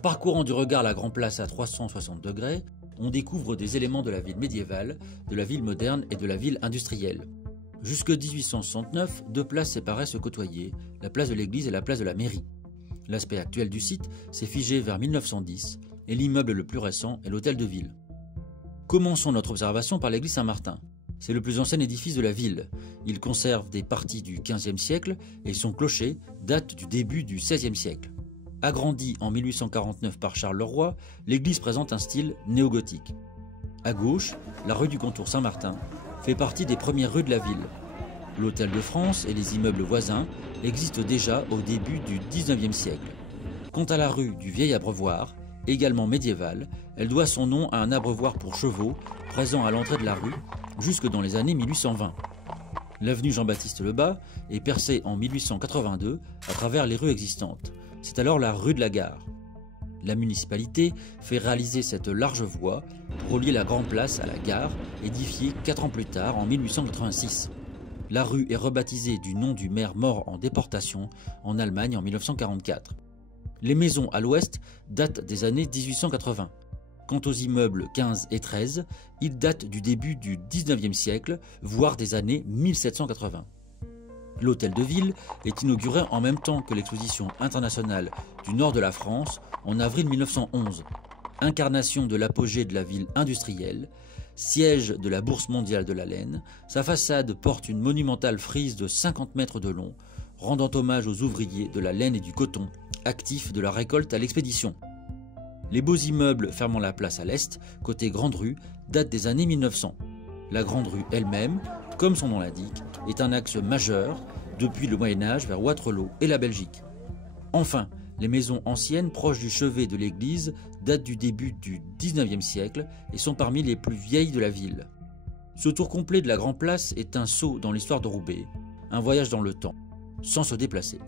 parcourant du regard la Grand Place à 360 degrés, on découvre des éléments de la ville médiévale, de la ville moderne et de la ville industrielle. Jusque 1869, deux places séparaient se côtoyer, la place de l'église et la place de la mairie. L'aspect actuel du site s'est figé vers 1910 et l'immeuble le plus récent est l'hôtel de ville. Commençons notre observation par l'église Saint-Martin. C'est le plus ancien édifice de la ville. Il conserve des parties du XVe siècle et son clocher date du début du XVIe siècle. Agrandie en 1849 par Charles le Roi, l'église présente un style néo-gothique. À gauche, la rue du Contour Saint-Martin fait partie des premières rues de la ville. L'Hôtel de France et les immeubles voisins existent déjà au début du XIXe siècle. Quant à la rue du Vieil Abreuvoir, également médiévale, elle doit son nom à un abreuvoir pour chevaux présent à l'entrée de la rue jusque dans les années 1820. L'avenue Jean-Baptiste Lebas est percée en 1882 à travers les rues existantes. C'est alors la rue de la Gare. La municipalité fait réaliser cette large voie pour relier la Grande Place à la gare, édifiée 4 ans plus tard, en 1886. La rue est rebaptisée du nom du maire mort en déportation en Allemagne en 1944. Les maisons à l'ouest datent des années 1880. Quant aux immeubles 15 et 13, ils datent du début du 19e siècle, voire des années 1780. L'hôtel de ville est inauguré en même temps que l'exposition internationale du nord de la France en avril 1911. Incarnation de l'apogée de la ville industrielle, siège de la Bourse mondiale de la laine, sa façade porte une monumentale frise de 50 mètres de long, rendant hommage aux ouvriers de la laine et du coton, actifs de la récolte à l'expédition. Les beaux immeubles fermant la place à l'est, côté Grande Rue, datent des années 1900. La Grande Rue elle-même, comme son nom l'indique, est un axe majeur depuis le Moyen-Âge vers Waterloo et la Belgique. Enfin, les maisons anciennes proches du chevet de l'église datent du début du XIXe siècle et sont parmi les plus vieilles de la ville. Ce tour complet de la Grand Place est un saut dans l'histoire de Roubaix, un voyage dans le temps, sans se déplacer.